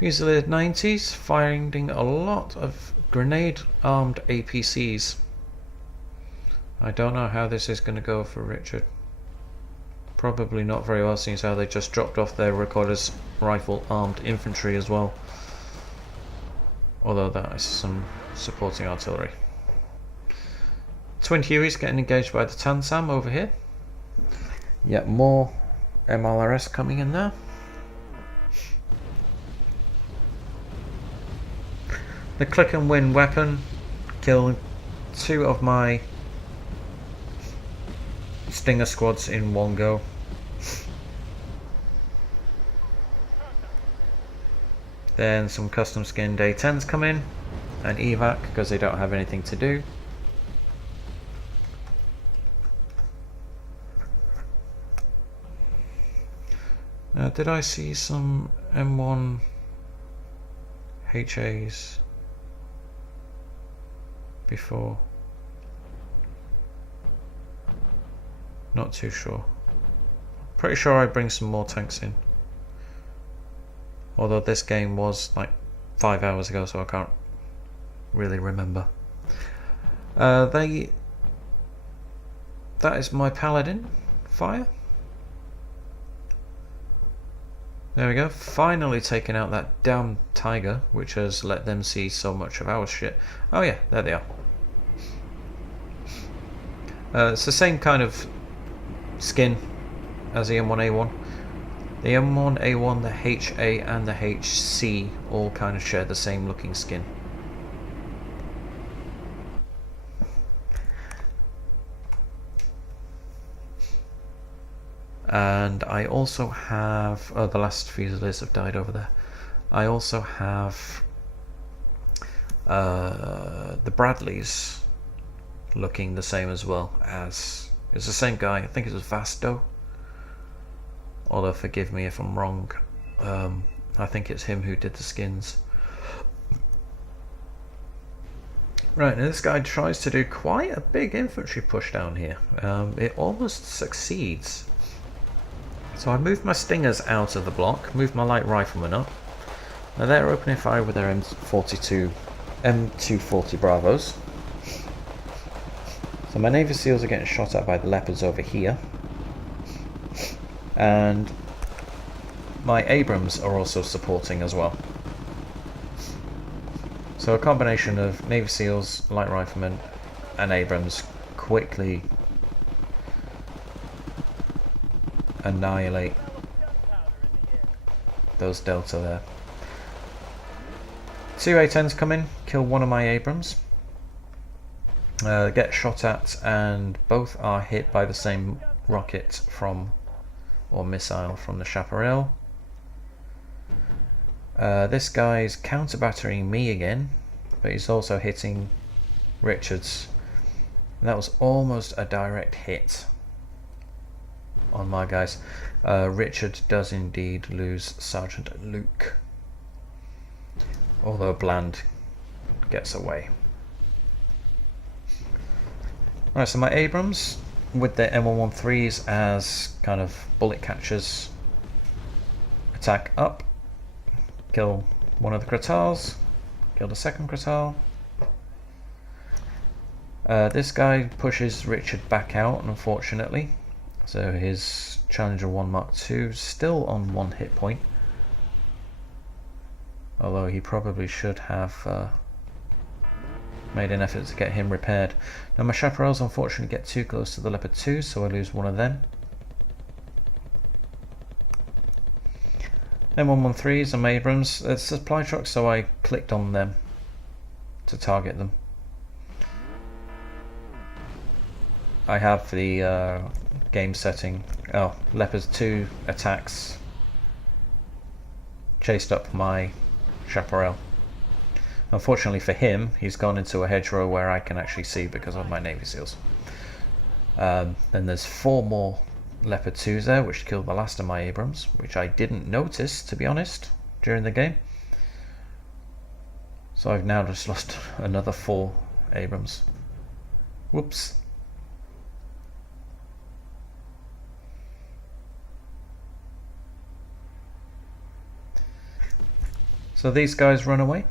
Fusilier 90s finding a lot of grenade armed APCs. I don't know how this is going to go for Richard. Probably not very well, seeing as how they just dropped off their recorder's rifle armed infantry as well. Although that is some supporting artillery. Twin Hueys getting engaged by the Tansam over here. Yet more MLRS coming in there. The click and win weapon killed 2 of my Stinger squads in one go. Then some custom skinned A10s come in and evac because they don't have anything to do. Did I see some M1 HAs before? Not too sure. Pretty sure I bring some more tanks in. Although this game was like 5 hours ago, so I can't really remember. That is my paladin fire. There we go, finally taking out that damn tiger, which has let them see so much of our shit. Oh yeah, there they are. It's the same kind of skin as the M1A1. The M1A1, the HA and the HC all kind of share the same looking skin. And I also have, oh, the last Fusiliers have died over there. I also have the Bradleys looking the same as well, as it's the same guy. I think it was Vasto, although forgive me if I'm wrong. I think it's him who did the skins. Right, now this guy tries to do quite a big infantry push down here. It almost succeeds. So I moved my stingers out of the block, moved my light riflemen up. Now they're opening fire with their M240 Bravos. So my Navy SEALs are getting shot at by the Leopards over here. And my Abrams are also supporting as well. So a combination of Navy SEALs, light riflemen and Abrams quickly annihilate those Delta there. Two A-10s come in, kill one of my Abrams, get shot at, and both are hit by the same rocket from, or missile from the Chaparral. This guy's counter-battering me again, but he's also hitting Richards. And that was almost a direct hit on my guys. Richard does indeed lose Sergeant Luke, although Bland gets away. Right, so my Abrams with their M113s as kind of bullet catchers attack up. Kill one of the Kratals, kill the second Kratal. This guy pushes Richard back out, unfortunately. So his Challenger 1 Mark II still on 1 hit point. Although he probably should have made an effort to get him repaired. Now my Chaparrals unfortunately get too close to the Leopard 2, so I lose one of them. M113s and Abrams. It's supply trucks, so I clicked on them to target them. I have the game setting. Oh, Leopard 2 attacks chased up my Chaparral. Unfortunately for him, he's gone into a hedgerow where I can actually see because of my Navy SEALs. Then there's 4 more Leopard 2s there, which killed the last of my Abrams, which I didn't notice, to be honest, during the game. So I've now just lost another 4 Abrams. Whoops. So these guys run away.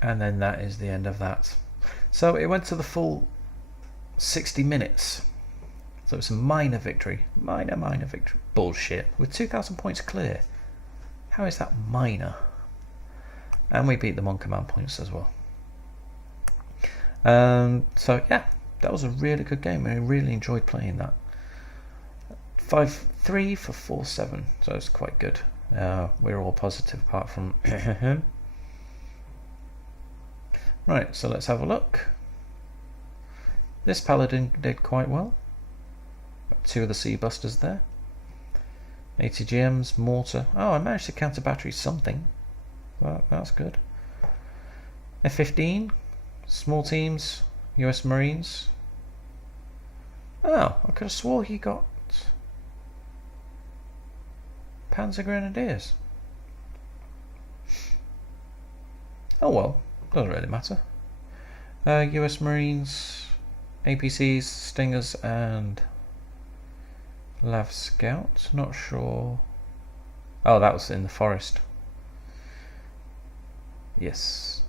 And then that is the end of that. So it went to the full 60 minutes. So it's a minor victory. Minor victory. Bullshit. With 2,000 points clear. How is that minor? And we beat them on command points as well. So yeah, that was a really good game. I really enjoyed playing that. 5-3 for 4-7. So it's quite good. We're all positive apart from him. Right, so let's have a look. This Paladin did quite well. Got 2 of the Sea Busters there. ATGMs, mortar. Oh, I managed to counter battery something. Well, that's good. F-15, small teams, US Marines. Oh, I could have swore he got Panzer Grenadiers. Oh well. Doesn't really matter. US Marines, APCs, Stingers, and Lav Scout. Not sure. Oh, that was in the forest. Yes.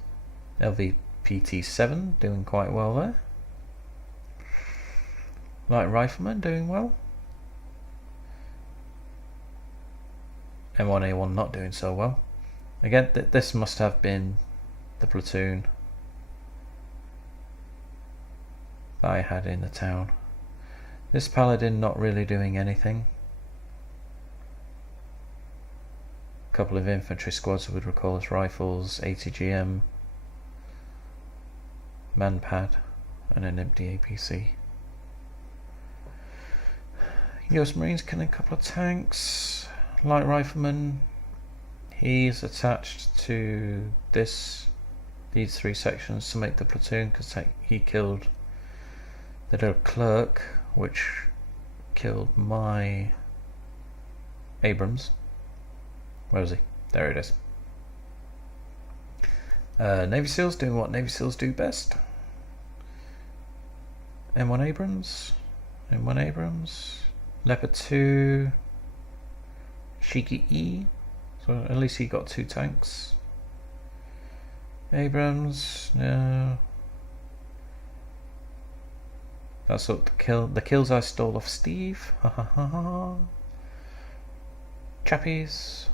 LVPT-7 doing quite well there. Light Rifleman doing well. M1A1 not doing so well. Again, this must have been the platoon that I had in the town. This Paladin not really doing anything. A couple of infantry squads with recoilless rifles, ATGM, manpad, and an empty APC. US Marines killing a couple of tanks. Light Rifleman, he's attached to these 3 sections to make the platoon because he killed the little clerk, which killed my Abrams. Where is he? There it is. Navy SEALs doing what Navy SEALs do best. M1 Abrams. M1 Abrams. Leopard 2. Shiki E. So at least he got 2 tanks. Abrams. No. That's what the kills I stole off Steve. Ha ha ha ha. Chappies.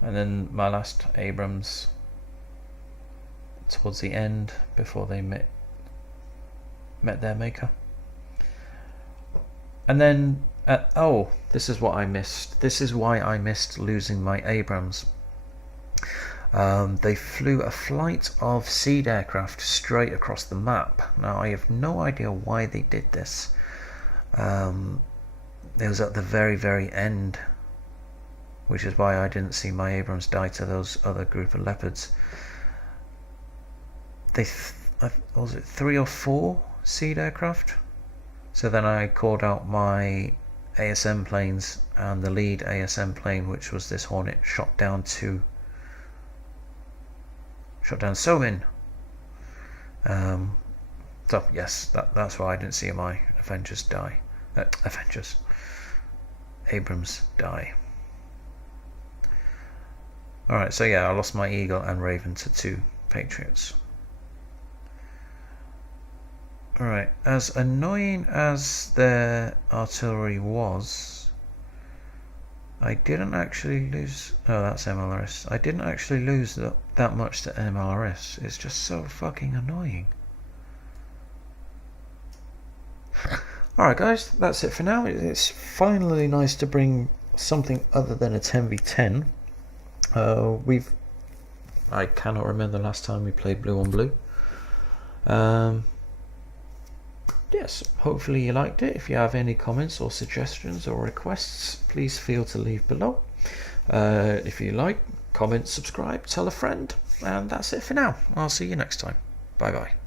And then my last Abrams towards the end before they met their maker. And then oh, this is what I missed. This is why I missed losing my Abrams. They flew a flight of seed aircraft straight across the map. Now I have no idea why they did this. It was at the very end, which is why I didn't see my Abrams die to those other group of Leopards. Was it 3 or 4 seed aircraft? So then I called out my ASM planes, and the lead ASM plane, which was this Hornet, shot down Somin. So yes, that's why I didn't see my Avengers die. Abrams die. Alright, so yeah, I lost my Eagle and Raven to 2 Patriots. Alright, as annoying as their artillery was, I didn't actually lose... Oh, that's MLRS. I didn't actually lose that much to MLRS. It's just so fucking annoying. Alright guys, that's it for now. It's finally nice to bring something other than a 10v10. I cannot remember the last time we played Blue on Blue. Yes, hopefully you liked it. If you have any comments or suggestions or requests, please feel to leave below. If you like, comment, subscribe, tell a friend, and that's it for now. I'll see you next time. Bye bye.